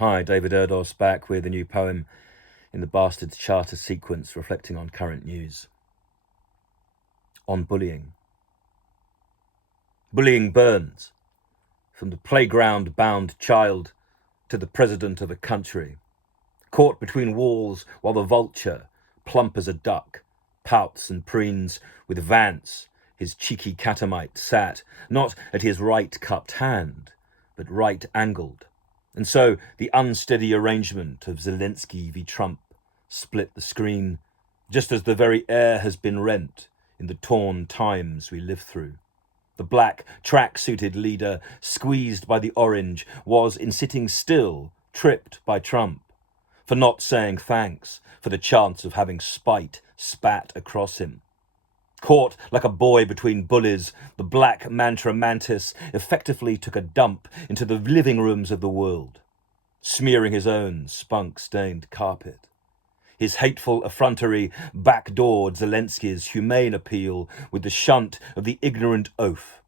Hi, David Erdos, back with a new poem in the Bastards Charter sequence reflecting on current news. On bullying. Bullying burns, from the playground-bound child to the president of a country, caught between walls while the vulture, plump as a duck, pouts and preens with Vance, his cheeky catamite, sat not at his right-cupped hand, but right-angled. And so the unsteady arrangement of Zelensky v. Trump split the screen, just as the very air has been rent in the torn times we live through. The black, track-suited leader, squeezed by the orange, was, in sitting still, tripped by Trump for not saying thanks for the chance of having spite spat across him. Caught like a boy between bullies, the black mantra mantis effectively took a dump into the living rooms of the world, smearing his own spunk-stained carpet. His hateful effrontery backdoored Zelensky's humane appeal with the shunt of the ignorant oaf,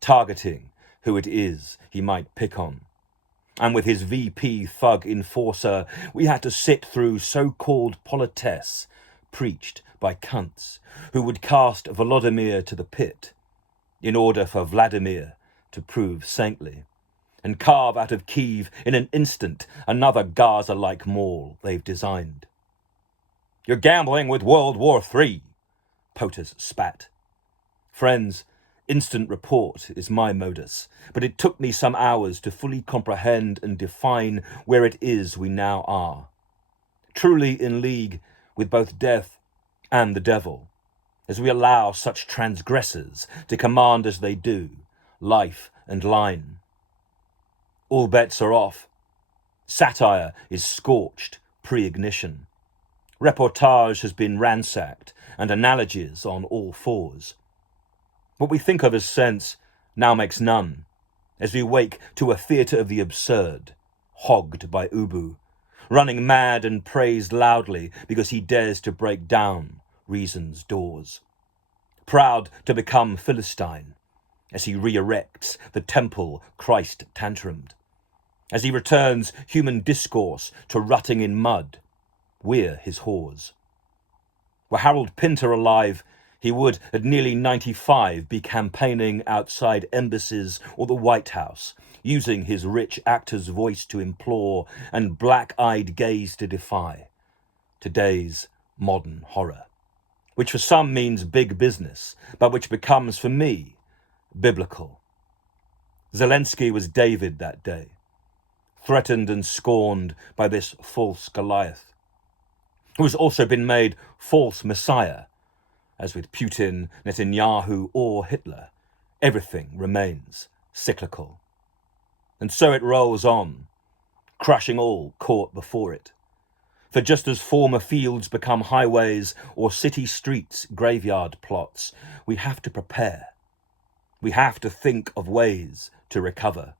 targeting who it is he might pick on. And with his VP thug enforcer, we had to sit through so-called politesse preached by cunts who would cast Volodymyr to the pit in order for Vladimir to prove saintly and carve out of Kyiv in an instant another Gaza-like mall they've designed. "You're gambling with World War III, POTUS spat. Friends, instant report is my modus, but it took me some hours to fully comprehend and define where it is we now are. Truly in league with both death and the devil, as we allow such transgressors to command as they do, life and line. All bets are off. Satire is scorched pre-ignition. Reportage has been ransacked and analogies on all fours. What we think of as sense now makes none, as we wake to a theatre of the absurd, hogged by Ubu, running mad and praised loudly because he dares to break down reason's doors. Proud to become Philistine, as he re-erects the temple Christ tantrumed. As he returns human discourse to rutting in mud, we're his whores. Were Harold Pinter alive, he would, at nearly 95, be campaigning outside embassies or the White House, using his rich actor's voice to implore and black-eyed gaze to defy today's modern horror, which for some means big business, but which becomes, for me, biblical. Zelensky was David that day, threatened and scorned by this false Goliath, who has also been made false Messiah. As with Putin, Netanyahu, or Hitler, everything remains cyclical. And so it rolls on, crushing all caught before it. For just as former fields become highways or city streets graveyard plots, we have to prepare. We have to think of ways to recover.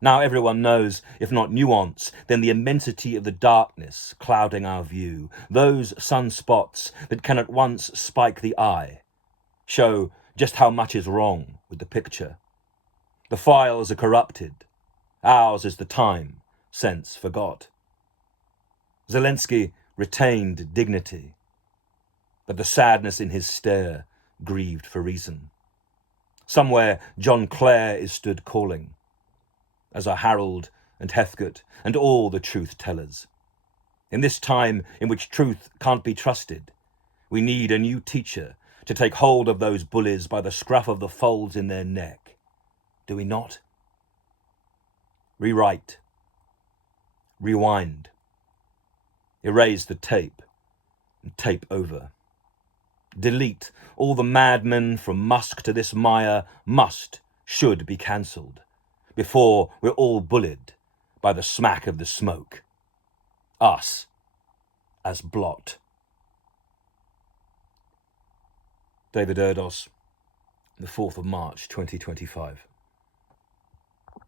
Now everyone knows, if not nuance, then the immensity of the darkness clouding our view, those sunspots that can at once spike the eye, show just how much is wrong with the picture. The files are corrupted. Ours is the time sense forgot. Zelensky retained dignity, but the sadness in his stare grieved for reason. Somewhere John Clare is stood calling, as are Harold and Heathcote and all the truth-tellers. In this time in which truth can't be trusted, we need a new teacher to take hold of those bullies by the scruff of the folds in their neck. Do we not? Rewrite. Rewind. Erase the tape and tape over. Delete all the madmen from Musk to this mire should be cancelled before we're all bullied by the smack of the smoke. Us as blot. David Erdos, the 4th of March, 2025.